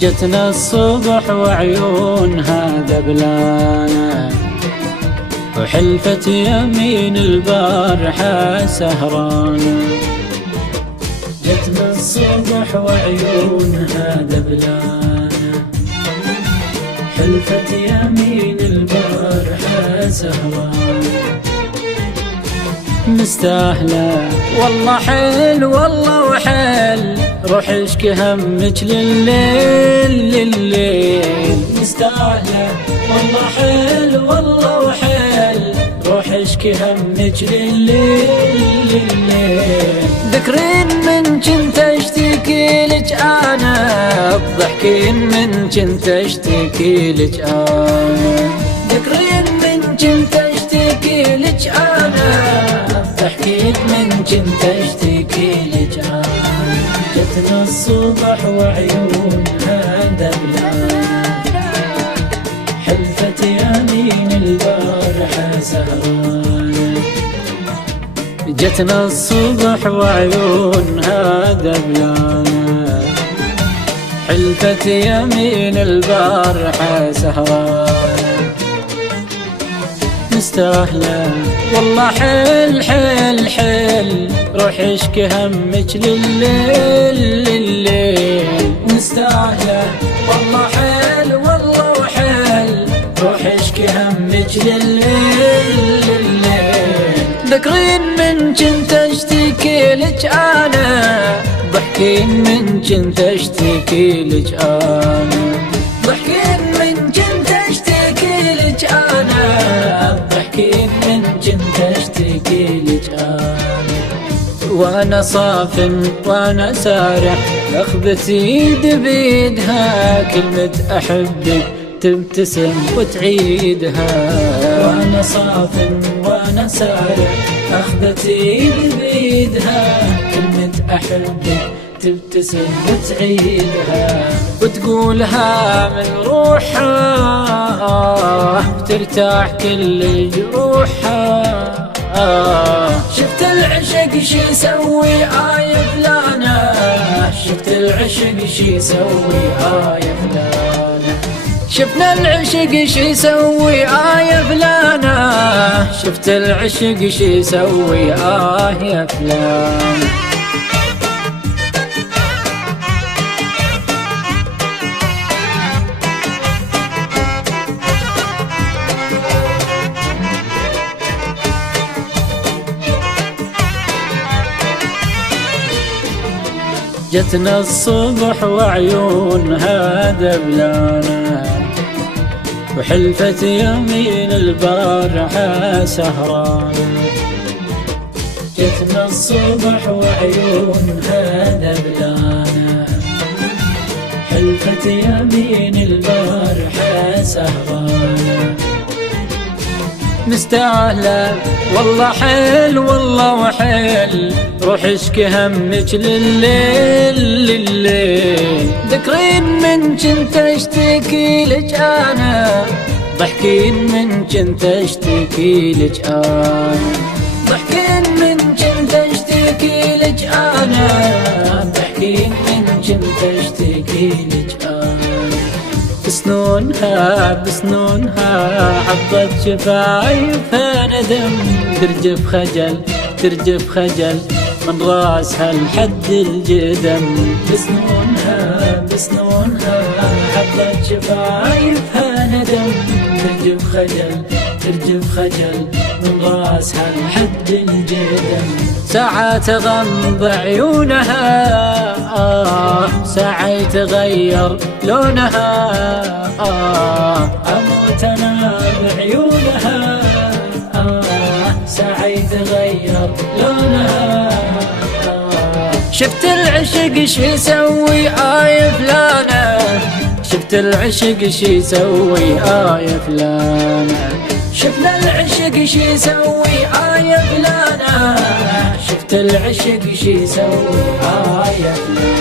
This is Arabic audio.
جتنا الصبح وعيونها دبلانة، وحلفت يمين البارحة سهرانة. جتنا الصبح وعيونها دبلانة، حلفت يمين البارحة سهرانة. مستاهلة والله حيل والله وحيل، روح اشكي همك لليل لليل. مستاهلة والله حيل والله وحيل، روح اشكي همك لليل لليل. ذكرين من كنت اشتكي لك انا، بضحكين من كنت اشتكي لك انا. ذكرين من كنت اشتكي لك انا، ضحكيت من كنت اشتكي لك انا. جتنا الصبح وعيونها دبلانة، حلفت يمين البارحة سهرانة. جتنا الصبح وعيونها دبلانة، حلفت يمين البارحة سهرانة. مستاهلة والله حيل حيل حيل، روح اشكي همك لليل لليل. مستاهلة والله حيل والله وحيل، روح اشكي همك لليل لليل. ذكرين من كنت اشتكي لك انا، ضحكين من كنت اشتكي لك انا. ضحكين من كنت اشتكي لك انا، ضحكين من كنت اشتكي لك انا. وانا صاف وانا سارح، اخذت ايد بيدها، كلمة احبك تبتسم وتعيدها. وانا صاف وانا سارح، اخذت ايد بيدها، كلمة احبك تبتسم وتعيدها. وتقولها من روحها، ترتاح كل جروحها. شفت العشق شي يسوي فلانة، شفت العشق شي يسوي فلانة. شفنا العشق شي يسوي فلانة، شفت العشق شي يسوي فلانة. جتنا الصبح وعيونها دبلانة، وحلفت يمين البارحة سهرانة. جتنا الصبح وعيونها دبلانة، حلفت يمين البارحة سهرانة. مستاهلة والله حيل والله وحيل، روح اشكي همك لليل لليل. ذكرين من كنت اشتكي لك انا، ضحكين من كنت اشتكي لك انا. ضحكين من كنت اشتكي لك انا، ضحكين من كنت اشتكي لك انا. بسنونها بسنونها عضت شفايفها ندم، ترجف خجل ترجف خجل من راسها لحد الجدم. بسنونها بسنونها عضت شفايفها ندم، ترجف خجل ترجف خجل من راسها لحد الجدم. ساعات غمض عيونها، ساعة يتغير لونها، أموت أنا بعيونها، ساعة يتغير لونها. شفت العشق شي يسوي فلانة، شفت العشق شي يسوي فلانة. شفنا العشق شي يسوي فلانة، شفت العشق شي يسوي فلانة.